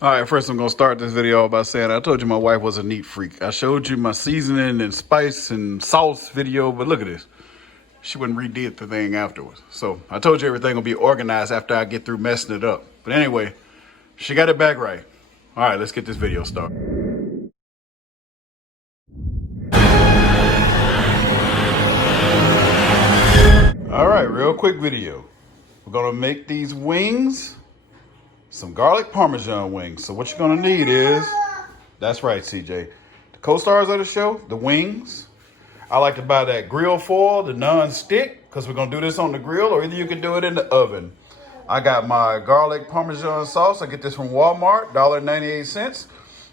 All right, first I'm gonna start this video by saying I told you my wife was a neat freak. I showed you my seasoning and spice and sauce video, but look at this. She wouldn't redid the thing afterwards. So I told you everything will be organized after I get through messing it up. But anyway, she got it back right. All right, let's get this video started. All right, real quick video. We're gonna make these wings, some garlic Parmesan wings. So what you're gonna need is, that's right, CJ, the co-stars of the show, the wings. I like to buy that grill foil, the non-stick, because we're gonna do this on the grill, or either you can do it in the oven. I got my garlic Parmesan sauce. I get this from Walmart, $1.98.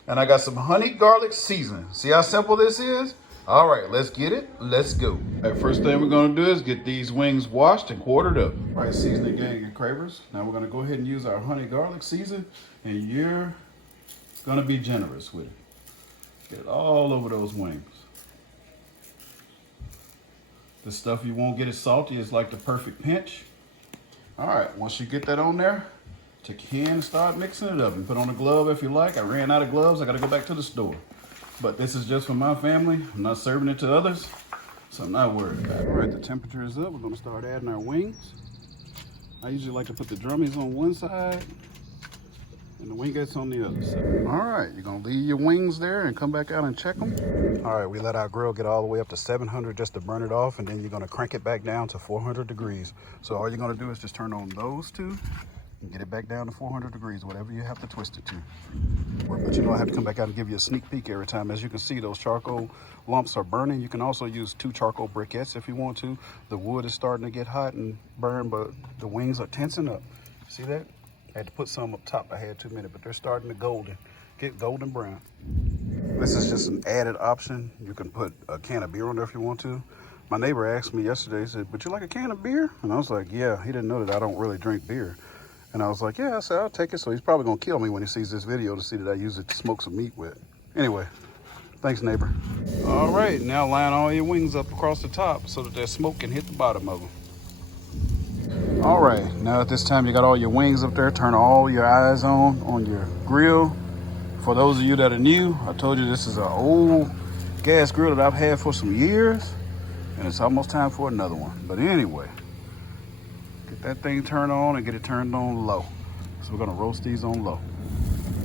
And I got some honey garlic seasoning. See how simple this is? All right, let's get it. Let's go. All right, first thing we're gonna do is get these wings washed and quartered up. All right, seasoning gang and cravers. Now we're gonna go ahead and use our honey garlic season, and you're gonna be generous with it. Get it all over those wings. The stuff you won't get it salty is like the perfect pinch. All right, once you get that on there, take your hand and start mixing it up. And put on a glove if you like. I ran out of gloves. I got to go back to the store. But this is just for my family. I'm not serving it to others, so I'm not worried about it. All right, the temperature is up. We're going to start adding our wings. I usually like to put the drummies on one side and the wingettes on the other side. All right, you're going to leave your wings there and come back out and check them. All right, we let our grill get all the way up to 700 just to burn it off, and then you're going to crank it back down to 400 degrees. So all you're going to do is just turn on those two and get it back down to 400 degrees, whatever you have to twist it to. But you don't have to come back out and give you a sneak peek every time. As you can see, those charcoal lumps are burning. You can also use 2 charcoal briquettes if you want to. The wood is starting to get hot and burn, but the wings are tensing up. See that? I had to put some up top. I had 2 minutes, but they're starting to get golden brown. This is just an added option. You can put a can of beer on there if you want to. My neighbor asked me yesterday, he said, "Would you like a can of beer?" And I was like, yeah. He didn't know that I don't really drink beer. And I was like, yeah, I said, I'll take it. So he's probably gonna kill me when he sees this video to see that I use it to smoke some meat with. Anyway, thanks, neighbor. All right, now line all your wings up across the top so that that smoke can hit the bottom of them. All right, now at this time you got all your wings up there, turn all your eyes on your grill. For those of you that are new, I told you this is an old gas grill that I've had for some years, and it's almost time for another one. But anyway, get that thing turned on and get it turned on low. So we're gonna roast these on low.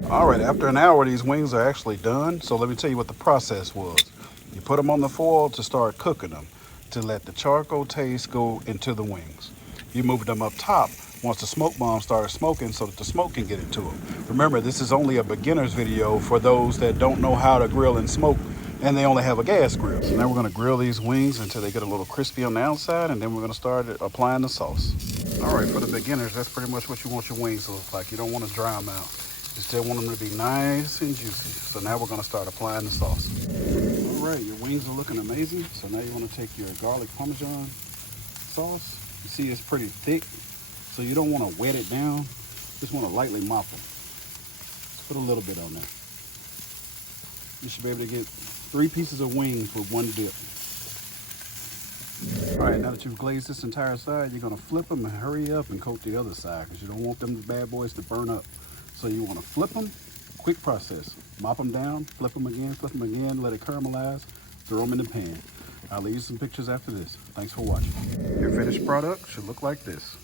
All right, after an hour, these wings are actually done. So let me tell you what the process was. You put them on the foil to start cooking them, to let the charcoal taste go into the wings. You moved them up top once the smoke bomb started smoking so that the smoke can get into them. Remember, this is only a beginner's video for those that don't know how to grill and smoke and they only have a gas grill. So now we're gonna grill these wings until they get a little crispy on the outside, and then we're gonna start applying the sauce. All right, for the beginners, that's pretty much what you want your wings to look like. You don't want to dry them out. You still want them to be nice and juicy. So now we're gonna start applying the sauce. All right, your wings are looking amazing. So now you wanna take your garlic Parmesan sauce. You see it's pretty thick, so you don't wanna wet it down. Just wanna lightly mop them. Just put a little bit on there. You should be able to get 3 pieces of wings with 1 dip. All right, now that you've glazed this entire side, you're gonna flip them and hurry up and coat the other side because you don't want them bad boys to burn up. So you wanna flip them, quick process. Mop them down, flip them again, let it caramelize, throw them in the pan. I'll leave you some pictures after this. Thanks for watching. Your finished product should look like this.